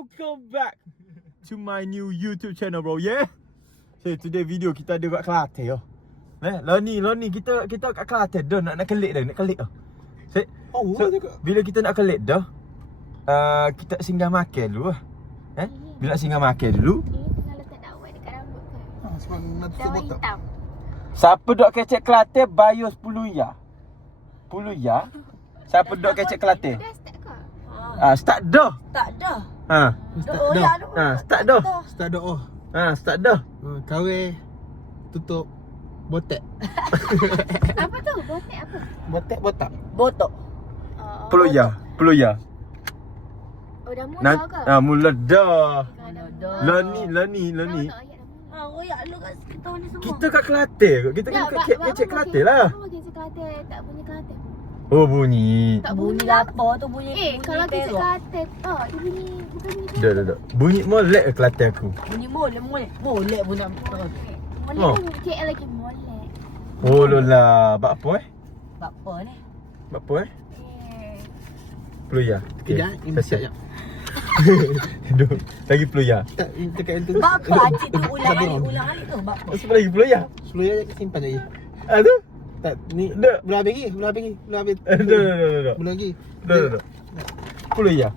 Welcome back to my new YouTube channel, bro. Yeah. So today video kita ada kat Kelantan yo. Lah ni kita kat Kelantan dah nak kelik dah. So, bila kita nak kelik dah, kita singgah makan dulu lah. Bila singgah makan dulu, Tengah letak dakwah dekat rambut kan. Sebab nak tutup Dakwah botak. hitam. siapa dok kecek Kelantan bayar 10 ya. 10 ya. Siapa dok kecek Kelantan? Dah start kau? Start dah. Tak dah. Start Oh, dah. ya, aduh. Start dah. Start dah. Oh. Start dah. Kahwin. Tutup. Botak. Apa tu? Botek apa? Botak. Botok. 10 ya. 10 ya. Oh dah mula ke? Mula dah. dah. Lah ni. Tahu tak ayat dah mula? Royak lu kat kita ni semua. Kita kat Kelantan kot. Kita kena kecek Kelantan lah. Apa kecek Kelantan? Tak bunyi Kelantan. Oh bunyi. Tak Bunyi lah. lapar tu bunyi. Kalau bunyi kecek perok. Kelantan, dia bunyi bukan bunyi Dah. Bunyi molek ke Kelantan aku. Bunyi molek. Molek pun nak terus. Molek Oh. pun KL lagi molek. Oh lola. Bak apa Bak apa ni? Bak apa 10 Eh. ya. Kejap. Ini sekejap. Duh, lagi 10 ya. Tak, tekan yang tu. Bak apa acik tu ulang alik tu. Bak apa? Apa lagi 10 ya? 10 ya simpan lagi. Tu? Tak, ni Dah. belum habis lagi. Belum habis. Dah. Belum lagi. Dah. 10 ya.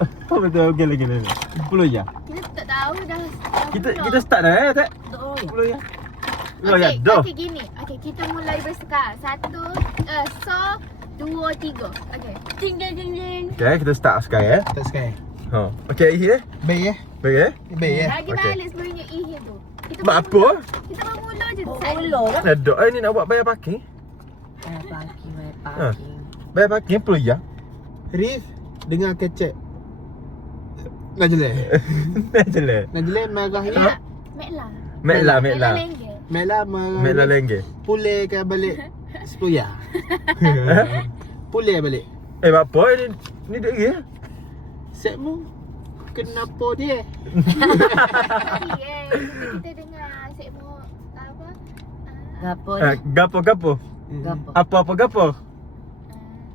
Apa betul? Okey lagi. 10 ya. Kita tak tahu dah. Kita start dah tak? Tak royak. 10 ya. Oh ya, dah. Okay gini. Okay, kita mulai bersekarang. 1, so 2, 3. Okay. Jing jing jing jing. Okay, kita start sekarang Tak sekarang. Okay, Ihir. Baik Baik Baik Lagi Okey. balik sebelumnya ihir tu. Kita Buat baru apa? mula- Kita baru mula je. Ulo kan? Ada ni nak buat bayar parking. Parking. Bayar parking 10 ya. Rif dengar kecek. Najlah. Najlah. Marah ni. Meklah. Meklah. Lengge. Mela marah. Meklah lengge. Pulihkan balik 10 ya. Pulih balik. Buat apa ni dek ya? Setmu kenapa dia? Kita dengar Asyik Mo apa? Gapo ni? Gapo. Gapo? Apa gapo?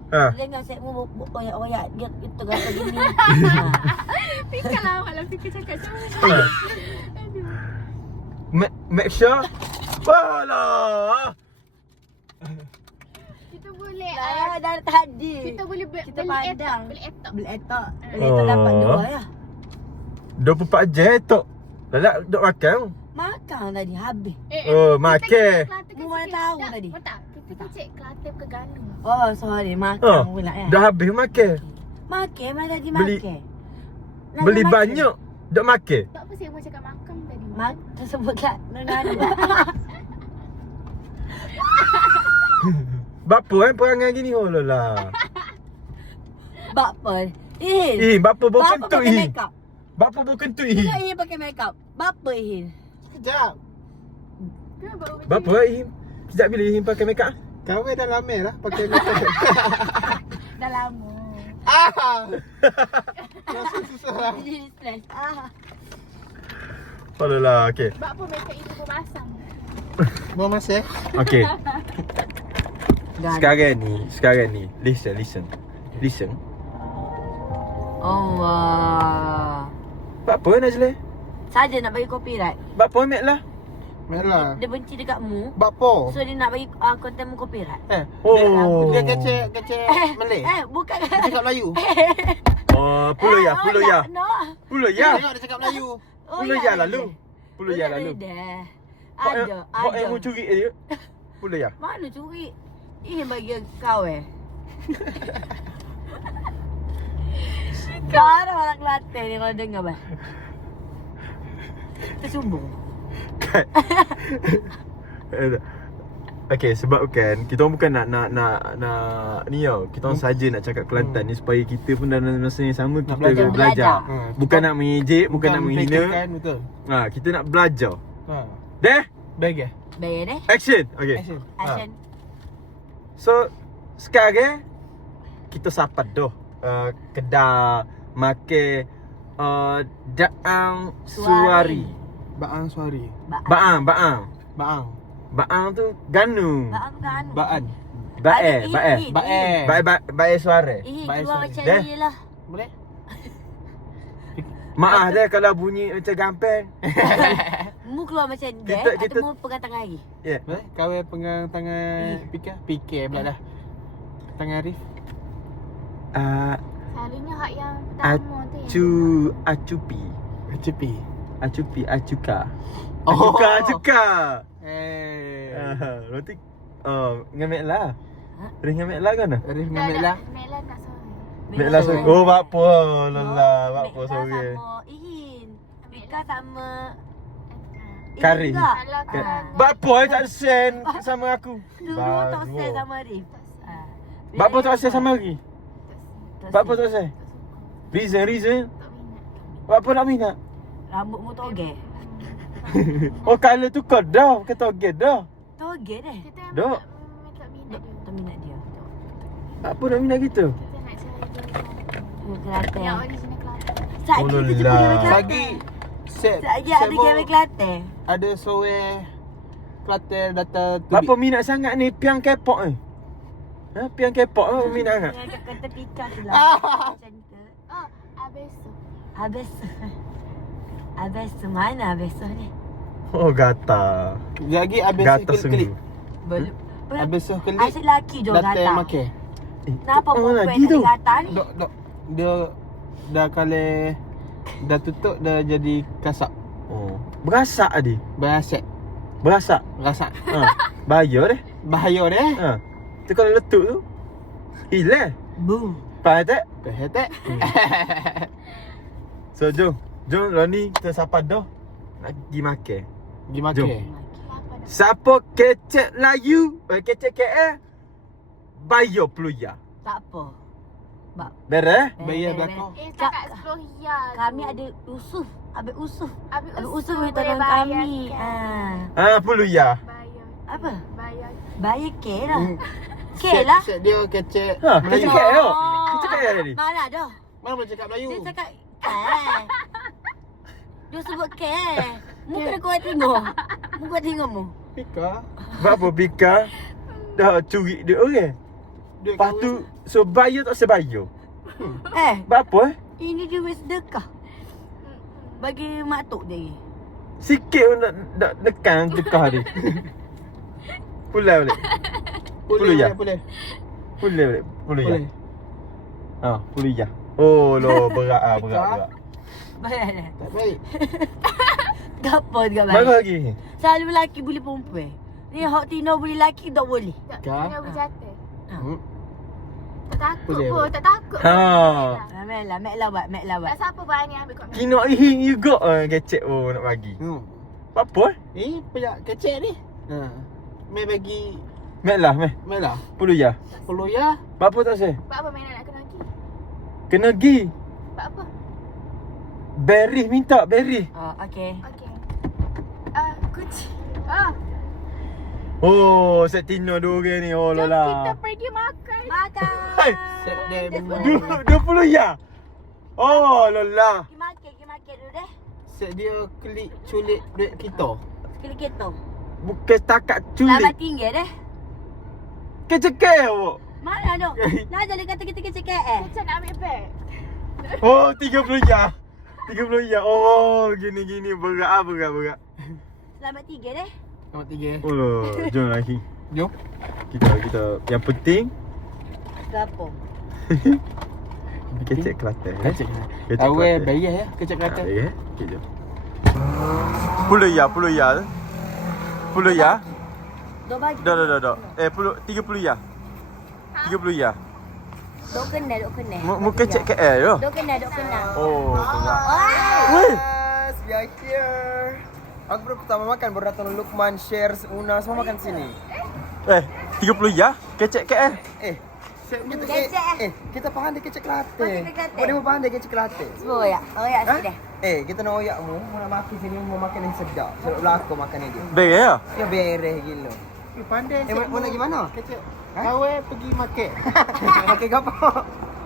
Dengar saya mau royak dia kita gapo gini. Fikir lah malam fikir cakap macam mana. Make sure. Walah. Kita boleh Dah dari tadi. kita boleh Kita beli pandang. Beli etok. Beli etok. Beli etok dapat Oh. 2 ya. 24 jam tok. Lelak duk makan. Makan tadi habis. Makan. Mu mana tahu tadi? Tak. Kita kecek Kelantan ke Ganu. Oh, sorry makan pula ya. Dah habis makan. Makan mana tadi Beli- makan. Beli banyak. Duk makan. Tak apa saya mau cakap makan tadi. Tersebut kat dengan Bapa perangai gini lah. Bapa. Eh. Bapa bau Bapa kentut pakai ni. make up. Bapa bau kentut ni. Tidak pakai make up. Bapa Sekejap. Kenapa baru macam Bapa sejak bila Ihim pakai make up? Kahwin dah lama lah pakai makeup. dah lama. Susah. Jadi stres. Alah, okey. Sebab apa make up itu berbasang? Buang masa. Okey. Sekarang ni. Listen. Allah. Buat apa Najlah? Saja nak bagi copyright. Buat apa Mek lah? Mela. Dia benci dekat mu. Bapo. So dia nak bagi konten mu copyright. Oh. Dia kecek Malay. Bukan. Dia cakap Melayu. Oh, 10 ya. No. 10 ya. Tengok dia cakap Melayu. 10 ya lalu. 10 ya lalu. Ada. Kau yang mu curi dia. 10 ya. Mana curi? Ini bagi kau Kau ada orang Kelantan ni kalau dengar bah. Tersumbung. Okay, sebab kan kita orang bukan nak ni tau. Kita orang saja nak cakap Kelantan ni supaya kita pun dalam masa yang sama kita belajar. belajar. Ha. Bukan nak mengejek, bukan nak menghina. Kan, betul. Kita nak belajar. Ha. Baik Bayar deh. Action. Okay. Action. So sekarang kita sapat dah kedai makan Daang Suari. Baang Suari. Baang. Baang. Baang tu Ganu. Baan. Baan. Bae suara. Eh, Baik, keluar sorry. macam Dah. ni je lah. Boleh? Maaf deh kalau bunyi macam gampang. Mu keluar macam dia Kita- atau mu pegang tangan lagi? Ya. Kawin pegang tangan Pika pula dah. Tangan Arif. Selalunya hak yang pertama tu yang Acupi. Cepi. Acuka. Oh. Acuka. Eh. Berarti ngamek lah. Ha? Ring ngamek lah kan? Arif Tak, ngambil lah. Mek lah nak sorry. Mek lah sorry. Oh, apa? Lelah, apa Mekla sorry. sama Ihin. Pika sama Ihin Kari. juga. Kalau Okay. kau Bapa tak send sama aku. Dulu tak share sama Arif. Bapa tak send sama lagi. Bapa tak send. Reason. tak minat. Bapa nak minat. Rambutmu togek. Oh, kalau tukar dah. Kata okey dah. Togek deh. Kita yang Dok. tak minat dia. Tak minat dia. Apa nak minat kita? Kita nak cari dia Mu Kelantan. yang original Kelantan. Sat Oh, kita jumpa lelah. dia Kelantan. Lagi set. Sat ada game Kelantan. Ada sowe Kelantan datang tu. Bapa minat sangat ni piang K-pop ni. Piang K-pop tu minat sangat. Yang kata Pika tu lah. Macam tu. Oh, habis tu. Habis tu mana habis tu ni? Oh, gata. Lagi habis Gata klik. sungguh. Belum. Habis klik. Asyik lelaki je Datang kata. makan. Kenapa Oh, perempuan lagi tu. tak kata ni? Dok. Dia dah kali dah tutup dah jadi kasap. Oh. Berasak adi. Berasak. Berasak. Rasak. Bahaya deh. Bahaya deh. Tu kalau letup tu hilang. Boom. Faham tak? Behetek. So jom lah ni kita sapa dah. Nak pergi makan. Pergi makan. Jom. Kenapa dah? Siapa kecek Melayu, kecek KL, bayar peluyar. Tak apa. Beres? Bayar belakang. Cakap 10 riyal. Kami ada Usuf. Habis Usuf. Habis Habis Usuf boleh boleh tolong bayar kami. kan? Peluyar. Bayar. Apa? Bayar. Bayar K lah. Hmm. K lah. Set dia kecek. Kecek KL. Kecek KL tadi. Mana dah? Mana boleh cakap Melayu? Dia cakap K. Dia sebut K. Mu kena kuat tengok. Mu kuat tengok mu. Pika. Berapa Pika dah curi duit orang. Duit Lepas tu, so bayar tak sebayar. Berapa Ini duit sedekah. Bagi mak tok dia. Sikit pun nak dekan dekah dia. Pulai balik. Boleh. Pulai balik. Pulai. Boleh. Pulai. Oh lo berat berat. Bayar dah. Tak baik. Gapo juga Mana bayar. lagi? Selalu lelaki boleh perempuan. Ni hak Tino boleh lelaki tak boleh. Tak Kak? kena berjata. Hmm. Tak takut Boleh, pun, boleh. tak takut. Ha. Mek lah buat. Tak siapa berani ambil kot. Kino ihing juga kecek nak bagi. Apa Pejak kecek ni. Mai bagi Mek lah meh. Melah. Pulai. 10 ya. Berapa tak saya? Buat apa mainan nak kena lagi? Kena gi. Buat apa? Berry minta berry. Okey. Okey. Kucing. Oh, set Tino dua orang ni. Oh Jom lola. kita pergi makan. Makan. Hai. Set dia Dia 20 ya. Oh lola. Pergi makan dulu deh. set dia klik culik duit kita. Sekali kita. Bukan setakat Lama culik. tinggal deh. Kecek awak. Mana dok? Nak jadi kata kita kecek KL. Macam nak ambil beg. Oh, 30 ya. 30 ya. Oh, gini berat. Selamat tinggal deh. Nombor 3. Oh loh, jom lagi. Jom. Kita yang penting Gapo? kecek Kelantan. Kecek. Kecek Awal Kelantan. bayar ya kecek kata. Ya, okey jom. 10 ya. 10 ya. Dok bagi. Dah. 30 ya. 30 ya. Dok kena. Mu kecek KL yo. Dok kena. Oh, berat. Oi. Yes, we are here. Aku baru pertama makan, baru datang Lukman, Shares, Una, semua makan sini. 30 ya. Kecek KL. Kita Kecek. kita pandai kecek latte. Kecek latte. Boleh mau pandai kecek latte. Semua ya. Oh ya Ha? sudah. Kita nak oyak mu nak makan sini, mau makan yang sedap. Sedap belako makan ni dia. Baik ya. Ya beres gila. Pandai Mau nak gimana? Kecek. Ha? Awal pergi makan. Makan apa?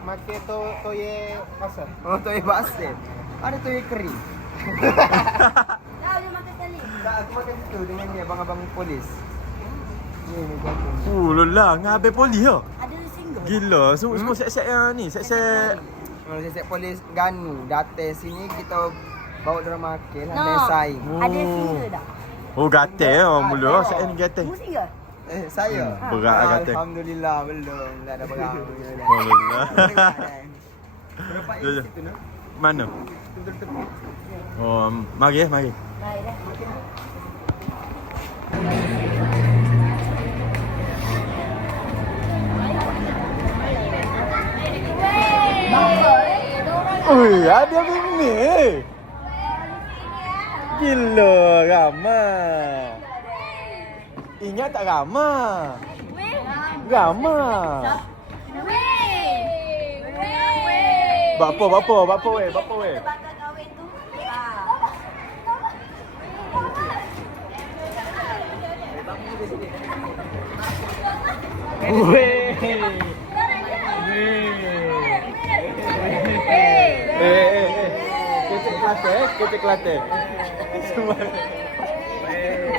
Makan toye pasar. Oh, toy basel. Ada toy kering. Dah dia makan sekali. Tak, aku makan situ dengan dia abang-abang polis. Ni jagung. Lola, dengan habis poli ya. Ada single. Gila, semua set-set yang ni, set-set Kalau saya polis Ganu, datang sini kita bawa drama makan lah, Nah. mesai. Ada singa tak? Oh gatal orang mula. Saya ni gatal. Musik ke? Saya? Berat lah kata. Alhamdulillah, belum. Tak ada berang. Alhamdulillah. Berapa Jom, jom. isi tu, no? Mana? Betul-betul. Oh, mari mari. Baik dah. Ui, ada bini. Gila, Rama. Ingat tak Rama? Rama. Bapa weh. Bakal kahwin tu. Weh. Kecek Kelantan. Semua.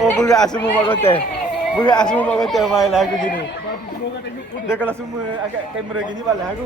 Oh, berat semua mak kota. Berat semua mak kota main lagu gini. Dia kalau semua angkat kamera gini balas aku.